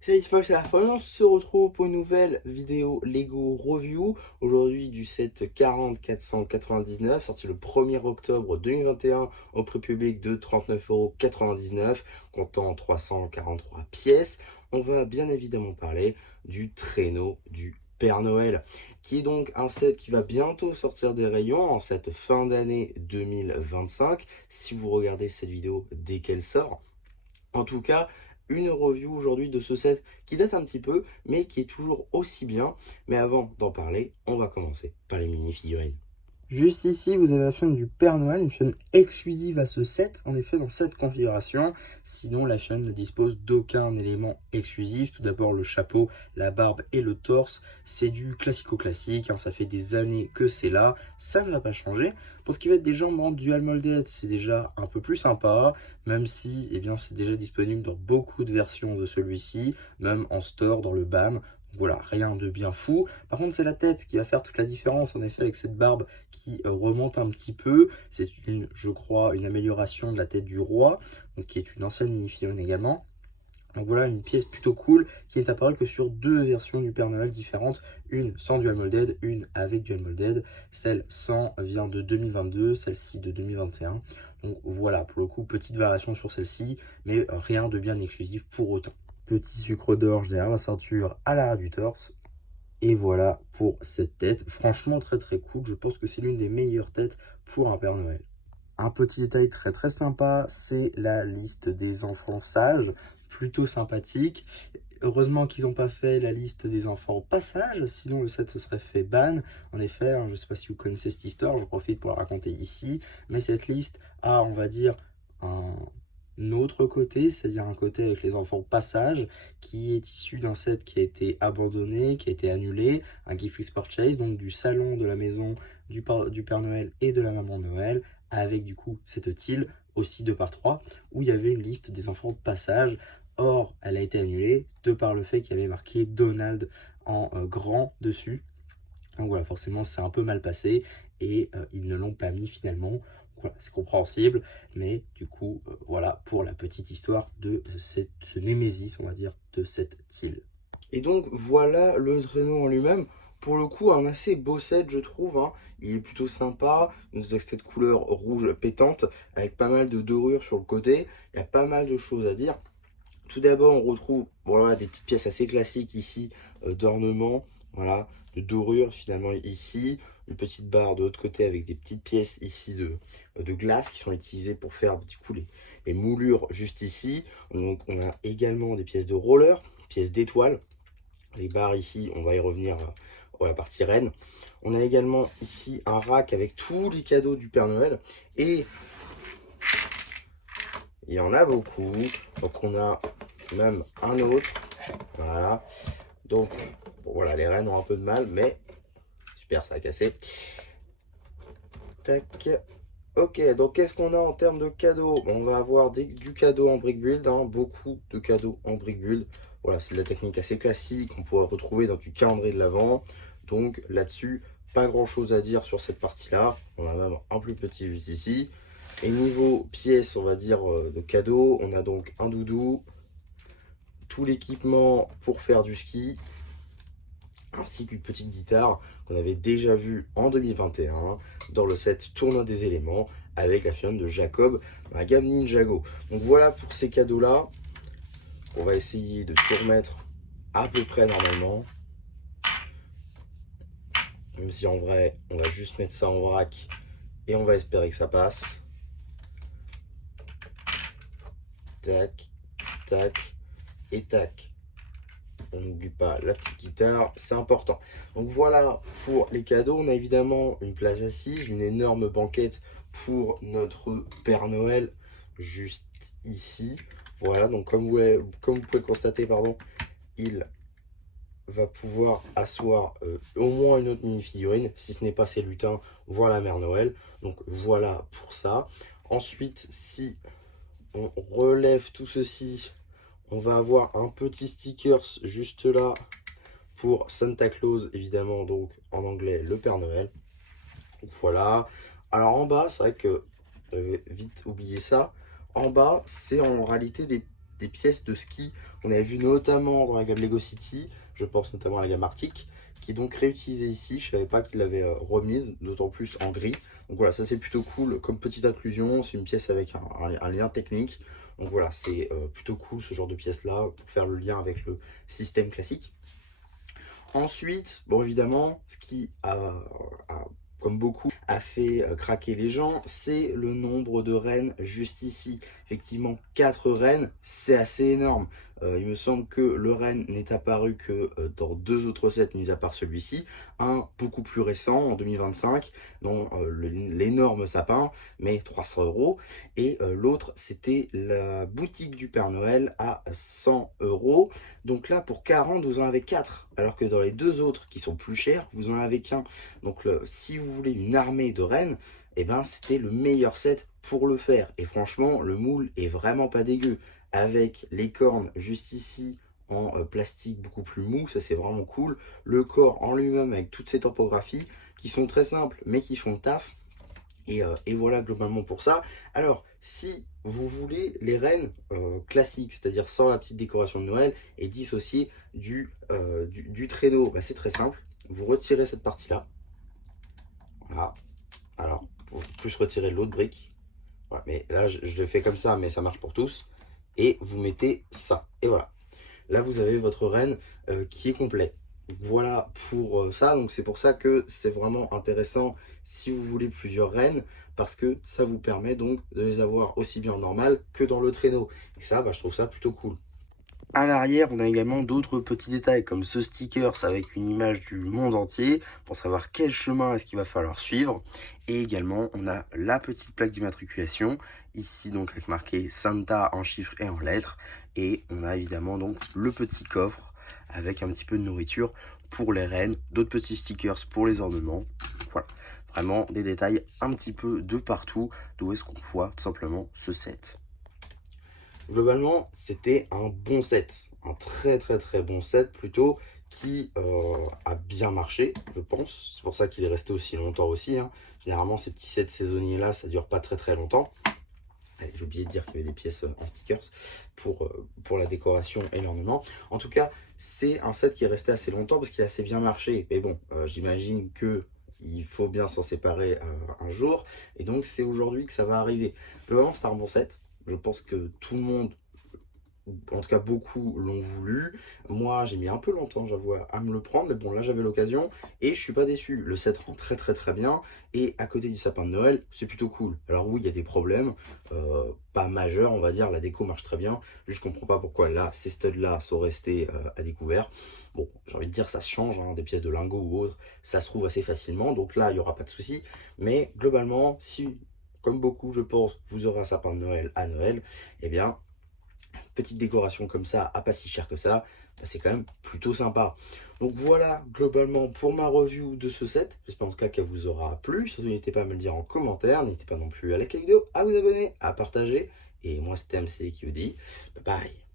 Salut Fox, c'est la fin, on se retrouve pour une nouvelle vidéo Lego Review. Aujourd'hui du set 40 499, sorti le 1er octobre 2021 au prix public de 39,99 €, comptant 343 pièces. On va bien évidemment parler du traîneau du Père Noël, qui est donc un set qui va bientôt sortir des rayons en cette fin d'année 2025, si vous regardez cette vidéo dès qu'elle sort. En tout cas, une review aujourd'hui de ce set qui date un petit peu, mais qui est toujours aussi bien. Mais avant d'en parler, on va commencer par les mini-figurines. Juste ici, vous avez la fiole du Père Noël, une fiole exclusive à ce set, en effet, dans cette configuration. Sinon, la fiole ne dispose d'aucun élément exclusif. Tout d'abord, le chapeau, la barbe et le torse. C'est du classico-classique, hein, ça fait des années que c'est là. Ça ne va pas changer. Pour ce qui va être des jambes en dual molded, c'est déjà un peu plus sympa, même si eh bien, c'est déjà disponible dans beaucoup de versions de celui-ci, même en store, dans le BAM. Voilà, rien de bien fou. Par contre, c'est la tête qui va faire toute la différence, en effet, avec cette barbe qui remonte un petit peu. C'est une, je crois, une amélioration de la tête du roi, donc qui est une ancienne mini-figurine également. Donc voilà une pièce plutôt cool qui est apparue que sur deux versions du Père Noël différentes, une sans dual molded, une avec dual molded. Celle sans vient de 2022, celle-ci de 2021. Donc voilà, pour le coup, petite variation sur celle-ci, mais rien de bien exclusif pour autant. Petit sucre d'orge derrière la ceinture à l'arrière du torse. Et voilà pour cette tête. Franchement, très très cool. Je pense que c'est l'une des meilleures têtes pour un Père Noël. Un petit détail très très sympa, c'est la liste des enfants sages. Plutôt sympathique. Heureusement qu'ils n'ont pas fait la liste des enfants pas sages, sinon le set se serait fait ban. En effet, hein, je ne sais pas si vous connaissez cette histoire, je profite pour la raconter ici. Mais cette liste a, on va dire, un autre côté, c'est-à-dire un côté avec les enfants pas sages, qui est issu d'un set qui a été abandonné, qui a été annulé, un gift with purchase, donc du salon de la maison du Père Noël et de la Maman Noël, avec du coup cette tile, aussi 2 par 3, où il y avait une liste des enfants de passage. Or, elle a été annulée de par le fait qu'il y avait marqué Donald en grand dessus. Donc voilà, forcément, c'est un peu mal passé et ils ne l'ont pas mis finalement. Voilà, c'est compréhensible, mais du coup, voilà pour la petite histoire de ce Némésis, on va dire, de cette île. Et donc, voilà le traîneau en lui-même. Pour le coup, un assez beau set, je trouve, hein. Il est plutôt sympa, une cette couleur rouge pétante, avec pas mal de dorures sur le côté. Il y a pas mal de choses à dire. Tout d'abord, on retrouve voilà, des petites pièces assez classiques ici, d'ornement, voilà, de dorure finalement ici, une petite barre de l'autre côté avec des petites pièces ici de glace qui sont utilisées pour faire du coup les moulures juste ici. Donc on a également des pièces de roller, pièces d'étoiles, les barres ici, on va y revenir à la partie reine. On a également ici un rack avec tous les cadeaux du Père Noël et il y en a beaucoup, donc on a même un autre, voilà. Donc, bon, voilà, les rennes ont un peu de mal, mais super, ça a cassé. Tac. Ok, donc qu'est-ce qu'on a en termes de cadeaux? On va avoir du cadeau en brick build, hein, beaucoup de cadeaux en brick build. Voilà, c'est de la technique assez classique, on pourra retrouver dans du calendrier de l'Avent. Donc là-dessus, pas grand-chose à dire sur cette partie-là. On a même un plus petit juste ici. Et niveau pièces, on va dire, de cadeaux, on a donc un doudou, tout l'équipement pour faire du ski, ainsi qu'une petite guitare qu'on avait déjà vue en 2021 dans le set Tournoi des éléments avec la firme de Jacob, ma gamme Ninjago. Donc voilà pour ces cadeaux-là. On va essayer de tout remettre à peu près normalement. Même si en vrai, on va juste mettre ça en vrac et on va espérer que ça passe. Tac, tac et tac. On n'oublie pas la petite guitare, c'est important. Donc voilà pour les cadeaux. On a évidemment une place assise, une énorme banquette pour notre Père Noël juste ici. Voilà, donc comme vous pouvez le constater, pardon, il va pouvoir asseoir au moins une autre mini-figurine, si ce n'est pas ses lutins, voire la Mère Noël. Donc voilà pour ça. Ensuite, si on relève tout ceci, on va avoir un petit sticker juste là pour Santa Claus, évidemment, donc en anglais, le Père Noël. Donc voilà. Alors en bas, c'est vrai que j'avais vite oublié ça. En bas, c'est en réalité des des pièces de ski qu'on avait vu notamment dans la gamme Lego City, je pense notamment à la gamme Arctic, qui est donc réutilisée ici. Je savais pas qu'il l'avait remise, d'autant plus en gris. Donc voilà, ça c'est plutôt cool comme petite inclusion. C'est une pièce avec un lien technique. Donc voilà, c'est plutôt cool ce genre de pièce là pour faire le lien avec le système classique. Ensuite, bon évidemment, ce qui comme beaucoup, a fait craquer les gens, c'est le nombre de reines juste ici. Effectivement, 4 reines, c'est assez énorme. Il me semble que le renne n'est apparu que dans 2 autres sets, mis à part celui-ci. Un beaucoup plus récent, en 2025, dont l'énorme sapin, mais 300 €. Et l'autre, c'était la boutique du Père Noël à 100 €. Donc là, pour 40, vous en avez 4. Alors que dans les 2 autres, qui sont plus chers, vous en avez qu'un. Donc si vous voulez une armée de rennes, eh ben, c'était le meilleur set pour le faire. Et franchement, le moule est vraiment pas dégueu. Avec les cornes juste ici en plastique beaucoup plus mou, ça c'est vraiment cool. Le corps en lui-même avec toutes ces topographies qui sont très simples mais qui font le taf. Et voilà globalement pour ça. Alors, si vous voulez les rennes classiques, c'est-à-dire sans la petite décoration de Noël et dissocié du traîneau, bah, c'est très simple. Vous retirez cette partie-là. Voilà. Alors, pour plus retirer l'autre brique. Ouais, mais là, je le fais comme ça, mais ça marche pour tous. Et vous mettez ça. Et voilà. Là, vous avez votre renne qui est complet. Voilà pour ça. Donc, c'est pour ça que c'est vraiment intéressant si vous voulez plusieurs rennes, parce que ça vous permet donc de les avoir aussi bien en normal que dans le traîneau. Et ça, bah, je trouve ça plutôt cool. À l'arrière, on a également d'autres petits détails comme ce sticker avec une image du monde entier pour savoir quel chemin est-ce qu'il va falloir suivre. Et également, on a la petite plaque d'immatriculation, ici donc avec marqué Santa en chiffres et en lettres. Et on a évidemment donc le petit coffre avec un petit peu de nourriture pour les rennes, d'autres petits stickers pour les ornements. Voilà, vraiment des détails un petit peu de partout d'où est-ce qu'on voit tout simplement ce set. Globalement, c'était un bon set, un très bon set plutôt, qui a bien marché, je pense. C'est pour ça qu'il est resté aussi longtemps aussi, hein. Généralement, ces petits sets saisonniers là, ça dure pas très longtemps. J'ai oublié de dire qu'il y avait des pièces en stickers pour la décoration et l'ornement. En tout cas, c'est un set qui est resté assez longtemps parce qu'il a assez bien marché. Mais bon, j'imagine que il faut bien s'en séparer un jour. Et donc, c'est aujourd'hui que ça va arriver. Globalement, c'est un bon set. Je pense que tout le monde, en tout cas beaucoup, l'ont voulu. Moi, j'ai mis un peu longtemps, j'avoue, à me le prendre. Mais bon, là, j'avais l'occasion et je suis pas déçu. Le set rend très bien. Et à côté du sapin de Noël, c'est plutôt cool. Alors oui, il y a des problèmes, pas majeurs, on va dire. La déco marche très bien. Juste, je comprends pas pourquoi là, ces studs-là sont restés à découvert. Bon, j'ai envie de dire, ça se change, hein, des pièces de lingots ou autres, ça se trouve assez facilement. Donc là, il n'y aura pas de souci. Mais globalement, si, comme beaucoup, je pense, vous aurez un sapin de Noël à Noël, eh bien, petite décoration comme ça, à pas si cher que ça, bah, c'est quand même plutôt sympa. Donc voilà globalement pour ma review de ce set. J'espère en tout cas qu'elle vous aura plu. Surtout n'hésitez pas à me le dire en commentaire. N'hésitez pas non plus à liker la vidéo, à vous abonner, à partager. Et moi c'était MC qui vous dit bye bye.